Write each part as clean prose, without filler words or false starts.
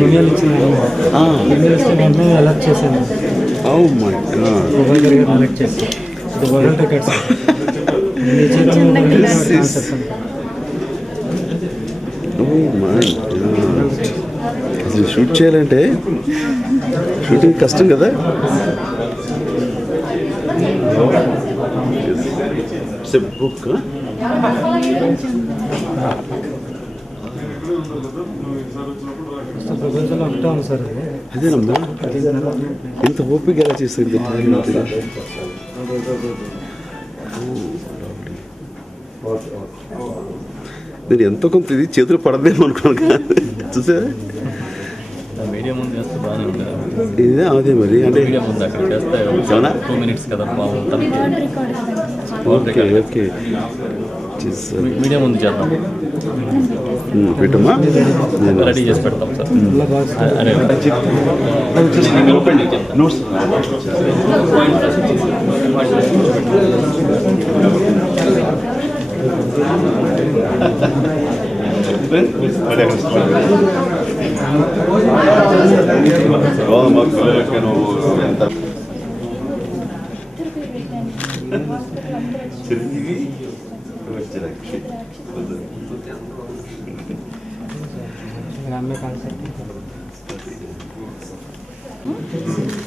Email ఇచ్చింది. Email ఇస్తే వెంటనే అలర్ట్ చేశాను. మొబైల్ దగ్గర అలర్ట్ చేస్తాను. ఇది వరల్డ్ రికార్డ్స్. అసలు షూట్ చేయాలంటే షూటింగ్ కష్టం కదా. బుక్ అదేనమ్మా, ఇంత ఓపిక ఎలా చేస్తుంది. నేను ఎంతో కొంత ఇది చేతులు పడదేమో అనుకున్నాను కదా. చూసా ఇదే అదే మరి అంటే ఓకే ఓకే మీడియం ముందు చేద్దాం. పెట్టమ్మా, రెడీ చేసి పెడతాం సార్.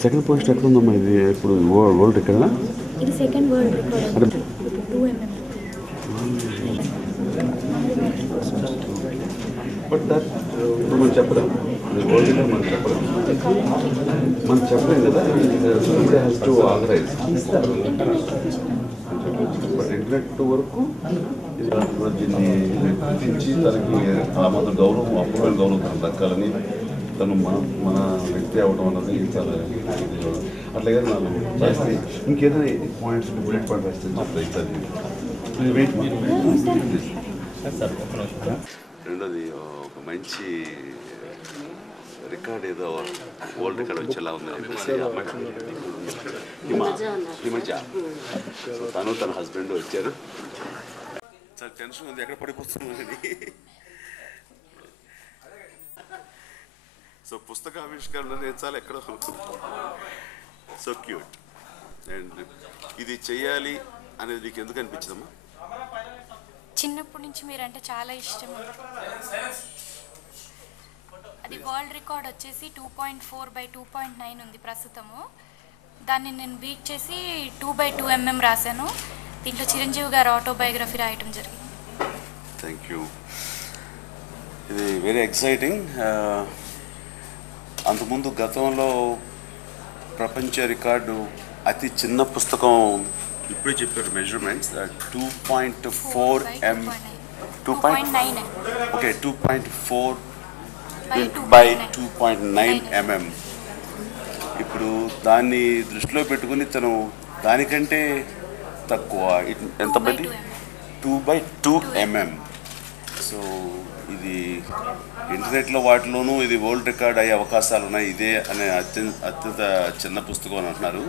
సెకండ్ పోస్ట్ ఎక్కడ ఉందమ్మా? ఇది ఇప్పుడు వరల్డ్ రికార్డ్. ఇది second world record. 2 mm. But that మనం చెప్పలేం. వరల్డ్ రికార్డ్ మనం చెప్పలేం కదా. Has to authorise. But internet వరకు దీన్ని గుర్తించి తనకి ఆ మాత్రం గౌరవం, అప్పుడైన గౌరవం తనకు దక్కాలని, తను మన వ్యక్తి అవ్వడం అన్నది చాలా అట్లాగే నాకు చేస్తే ఇంకేదైనా పాయింట్స్ బుల్లెట్ పాయింట్ వేస్తే చెప్తాను. వెయిట్. రెండోది ఒక మంచి రికార్డ్, ఏదో వరల్డ్ రికార్డ్ వచ్చేలా ఉంది చెప్పేసి హిమజ. సో తను తన హస్బెండ్ వచ్చారు. చాలా టెన్షన్ ఉంది, ఎక్కడ పడిపోతుంది. సో పుస్తక ఆవిష్కరణ నేర్చాలి ఎక్కడో. So cute. అండ్ ఇది చెయ్యాలి అనేది మీకు ఎందుకు అనిపించదమ్మా? చిన్నప్పటి నుంచి మీరంటే చాలా ఇష్టం. అది వరల్డ్ రికార్డ్ వచ్చేసి 2.4/2.9 ఉంది ప్రస్తుతము. దాన్ని నేను బీట్ చేసి 2/2 mm రాశాను. దీంట్లో చిరంజీవి గారు ఆటోబయోగ్రఫీ రాయటం జరిగింది. Thank you. ఇది వెరీ ఎక్సైటింగ్. అంతకుముందు గతంలో ప్రపంచ రికార్డు అతి చిన్న పుస్తకం ఇప్పుడే చెప్పారు మెజర్మెంట్స్ 2.4 mm 2.9 ఓకే 2.4/2.9 mm. ఇప్పుడు దాన్ని దృష్టిలో పెట్టుకుని తను దానికంటే తక్కువ ఎంత బట్టి 2/2 mm. సో ఇది ఇంటర్నెట్లో వాటిలోనూ ఇది వరల్డ్ రికార్డ్ అయ్యే అవకాశాలు ఉన్నాయి. ఇదే అనే అత్యంత చిన్న పుస్తకం అని అంటున్నారు.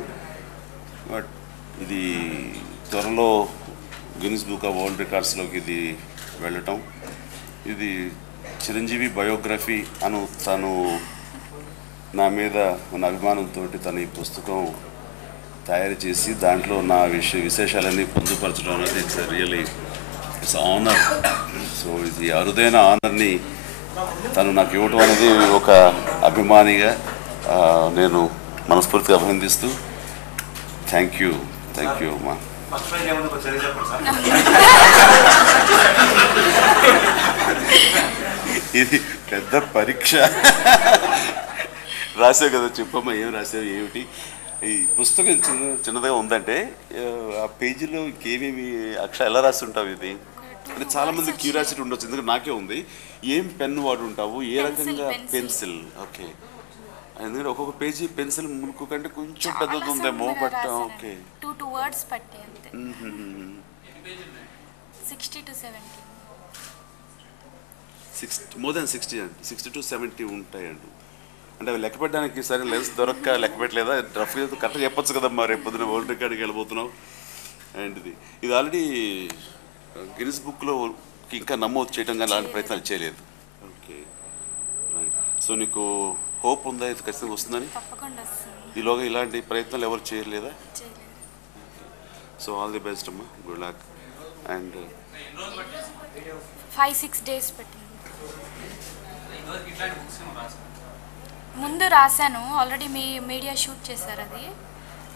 బట్ ఇది త్వరలో గిన్నిస్ బుక్ ఆఫ్ వరల్డ్ రికార్డ్స్లోకి ఇది వెళ్ళటం. ఇది చిరంజీవి బయోగ్రఫీ అను తను నా మీద ఉన్న అభిమానంతో తను ఈ పుస్తకం తయారు చేసి దాంట్లో నా విశేషాలన్నీ పొందుపరచడం అనేది it's really it's honour. So ఇది అరుదైన ఆనర్ని తను నాకు ఇవ్వటం అనేది ఒక అభిమానిగా నేను మనస్ఫూర్తిగా అభినందిస్తూ థ్యాంక్ యూ అమ్మా. ఇది పెద్ద పరీక్ష. రాసావు కదా, చెప్పమ్మా ఏం రాసావు, ఏమిటి? ఈ పుస్తకం చిన్నదిగా ఉందంటే ఆ పేజీలో ఇంకేమేమి ఎలా రాసి ఉంటావు? ఇది అంటే చాలామంది క్యూరియాసిటీ ఉండొచ్చు, ఎందుకంటే నాకే ఉంది. ఏం పెన్ వాడు ఉంటావు, ఏ రకంగా? పెన్సిల్. ఓకే. ఎందుకంటే ఒక్కొక్క పేజీ పెన్సిల్ మునుకు కంటే కొంచెం పెద్దది ఉందేమో. బట్ ఓకే 2 words పట్టి అంతే. 60 to 70 మోర్ దాన్ 60 to 70 ఉంటాయండి. అంటే అవి లెక్క పెట్టడానికి సరే లెన్స్ దొరక్క లెక్క పెట్టలేదా? రఫ్గా కరెక్ట్గా చెప్పొచ్చు కదమ్మా, రేపు పొద్దున వరల్డ్ రికార్డ్కి వెళ్ళిపోతున్నావు. అండ్ ఇది ఆల్రెడీ గిన్నిస్ బుక్లో ఇంకా నమోదు చేయడం కానీ అలాంటి ప్రయత్నాలు చేయలేదు. ఓకే, సో నీకు హోప్ ఉందా ఇది ఖచ్చితంగా వస్తుందని? తప్పకుండా వస్తుంది. ఈలోగా ఇలాంటి ప్రయత్నాలు ఎవరు చేయలేదా? చేయలేదు. సో ఆల్ ది బెస్ట్ అమ్మా, గుడ్ లక్. అండ్ 5-6 డేస్ పట్టింది. ముందు రాశాను ఆల్రెడీ, మీడియా షూట్ చేశారు. అది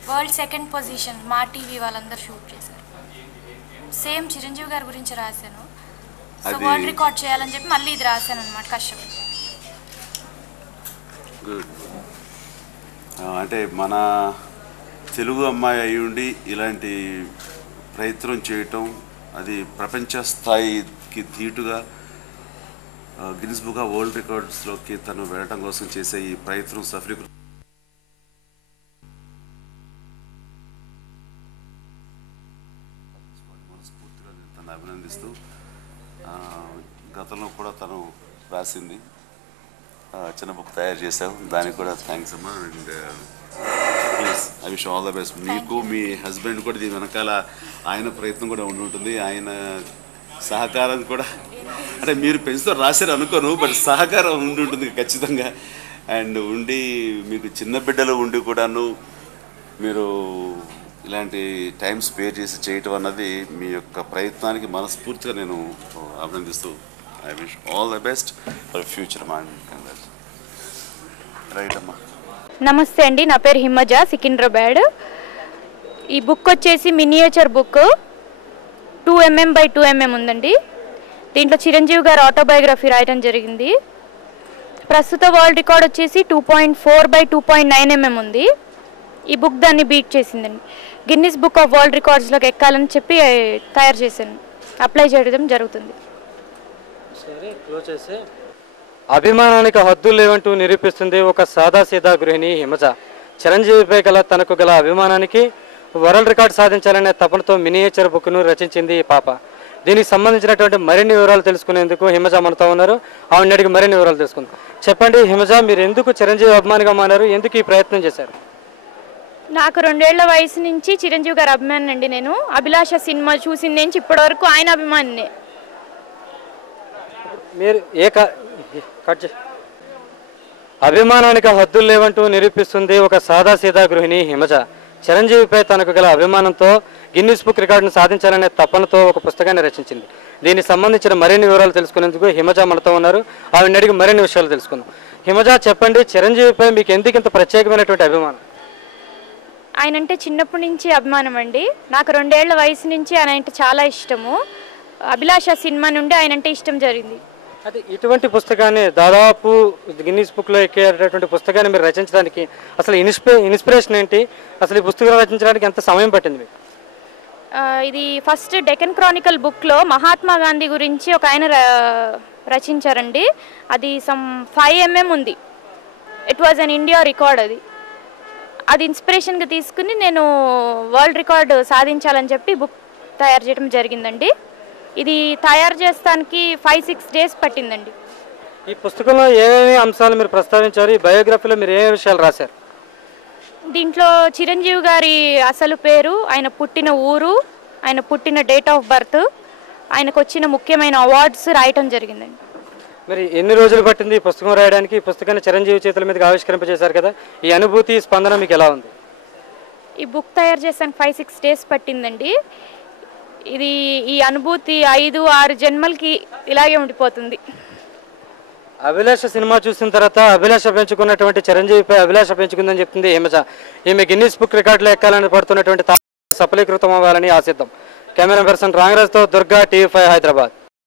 వరల్డ్ 2nd పొజిషన్, మా టీవీ వాళ్ళందరూ షూట్ చేశారు. సేమ్ చిరంజీవి గారి గురించి రాశాను. సో వరల్డ్ రికార్డ్ చేయాలని చెప్పి మళ్ళీ ఇది రాశాను అనమాట, కష్టపడి. గుడ్. అంటే మన తెలుగు అమ్మాయి అయి ఉండి ఇలాంటి ప్రయత్నం చేయటం, అది ప్రపంచ స్థాయికి ధీటుగా గిన్నిస్ బుక్ ఆఫ్ వరల్డ్ రికార్డ్స్లోకి తను వెళ్ళటం కోసం చేసే ఈ ప్రయత్నం సఫలీకృతం మనస్ఫూర్తిగా తను అభినందిస్తూ, గతంలో కూడా తను రాసింది చిన్న బుక్ తయారు చేశావు, దానికి కూడా థ్యాంక్స్ అమ్మా. And please I wish all the best. మీకు మీ హస్బెండ్ కూడా దీని వెనకాల ఆయన ప్రయత్నం కూడా ఉండి ఉంటుంది, ఆయన సహకారం కూడా, అంటే మీరు పెంచుతో రాశారు అనుకోను, బట్ సహకారం ఉండి ఉంటుంది ఖచ్చితంగా. అండ్ ఉండి మీకు చిన్న బిడ్డలు ఉండి కూడాను మీరు ఇలాంటి టైం స్పేర్ చేసి చేయటం అన్నది మీ యొక్క ప్రయత్నానికి మనస్ఫూర్తిగా నేను అభినందిస్తూ, I wish all the best for future మా. రైట్ అమ్మా. నమస్తే అండి, నా పేరు హిమజ, సికింద్రాబాద్. ఈ బుక్ వచ్చేసి miniature book 2mm by 2mm ఉందండి. దీంట్లో చిరంజీవి గారు ఆటోబయోగ్రఫీ రాయడం జరిగింది. ప్రస్తుత వరల్డ్ రికార్డ్ వచ్చేసి 2.4 by 2.9mm ఉంది. ఈ బుక్ దాన్ని బీట్ చేసిందండి. గిన్నిస్ బుక్ ఆఫ్ వరల్డ్ రికార్డ్స్లోకి ఎక్కాలని చెప్పి తయారు చేశాను, అప్లై చేయడం జరుగుతుంది. సరే, క్లోజ్ చేస్తే అభిమానానికి హద్దులు లేవంటూ నిరూపిస్తుంది ఒక సాదాసీదా గృహిణి హిమజ. చిరంజీవిపై గల తనకు గల అభిమానానికి వరల్డ్ రికార్డ్ సాధించాలనే తపనతో మినియేచర్ బుక్ను రచించింది ఈ పాప. దీనికి సంబంధించినటువంటి మరిన్ని వివరాలు తెలుసుకునేందుకు హిమజ మనతో ఉన్నారు. ఆవిడని అడిగి మరిన్ని వివరాలు తెలుసుకుందాం. చెప్పండి హిమజ, మీరు ఎందుకు చిరంజీవి అభిమానిగా మారారు, ఎందుకు ఈ ప్రయత్నం చేశారు? నాకు 2 ఏళ్ల వయసు నుంచి చిరంజీవి గారు అభిమాని అండి. నేను అభిలాష సినిమా చూసింది నుంచి ఇప్పటివరకు ఆయన అభిమానినే. మీరు అభిమానానికి హద్దులు లేవంటూ నిరూపిస్తుంది ఒక సాదాసీదా గృహిణి హిమజ. చిరంజీవిపై తనకు గల అభిమానంతో గిన్నిస్ బుక్ రికార్డును సాధించాలనే తపనతో ఒక పుస్తకాన్ని రచించింది. దీనికి సంబంధించిన మరిన్ని వివరాలు తెలుసుకునేందుకు హిమజ మనతో ఉన్నారు. ఆవిడని అడిగి మరిన్ని విషయాలు తెలుసుకుందాం. హిమజ, చెప్పండి, చిరంజీవిపై మీకు ఎందుకు ఇంత ప్రత్యేకమైనటువంటి అభిమానం? ఆయన అంటే చిన్నప్పటి నుంచి అభిమానం అండి. నాకు 2 ఏళ్ల వయసు నుంచి ఆయన అంటే చాలా ఇష్టము. అభిలాష సినిమా నుండి ఆయన అంటే ఇష్టం జరిగింది. అయితే ఇటువంటి పుస్తకాన్ని, దాదాపు గిన్నిస్ బుక్లో ఎక్కేటటువంటి పుస్తకాన్ని మీరు రచించడానికి అసలు ఇన్స్పిరేషన్ ఏంటి? అసలు ఈ పుస్తకం రచించడానికి ఎంత సమయం పట్టింది మీకు? ఇది ఫస్ట్ డెక్కన్ క్రానికల్ బుక్లో మహాత్మా గాంధీ గురించి ఒక ఆయన రచించారండి. అది 5mm ఉంది. It was an India record. అది ఇన్స్పిరేషన్గా తీసుకుని నేను వరల్డ్ రికార్డు సాధించాలని చెప్పి బుక్ తయారు చేయడం జరిగిందండి. ఇది తయారు చేస్తానికి 5-6 డేస్ పట్టిందండి. ఈ పుస్తకంలో ఏమేమి అంశాలు మీరు ప్రస్తావించారు? ఈ బయోగ్రఫీలో మీరు ఏ విషయాలు రాశారు? దీంట్లో చిరంజీవి గారి అసలు పేరు, ఆయన పుట్టిన ఊరు, ఆయన పుట్టిన డేట్ ఆఫ్ బర్త్, ఆయనకు వచ్చిన ముఖ్యమైన అవార్డ్స్ రాయటం జరిగిందండి. మరి ఎన్ని రోజులు పట్టింది ఈ పుస్తకం రాయడానికి? ఈ పుస్తకాన్ని చిరంజీవి చేతుల మీదకి ఆవిష్కరింపజేశారు కదా, ఈ అనుభూతి, స్పందన మీకు ఎలా ఉంది? ఈ బుక్ తయారు చేసానికి 5-6 డేస్ పట్టిందండి. ఈ అనుభూతి 5-6 జన్మలకి ఇలాగే ఉండిపోతుంది. అభిలాష సినిమా చూసిన తర్వాత అభిలాష పెంచుకున్నటువంటి చిరంజీవిపై అభిలాష పెంచుకుందని చెప్తుంది హిమజ. ఈమె గిన్నిస్ బుక్ రికార్డులో ఎక్కాలని పడుతున్నటువంటి సఫలీకృతం అవ్వాలని ఆశిద్దాం. కెమెరా పర్సన్ రాంగరాజ్తో దుర్గా, TV5 హైదరాబాద్.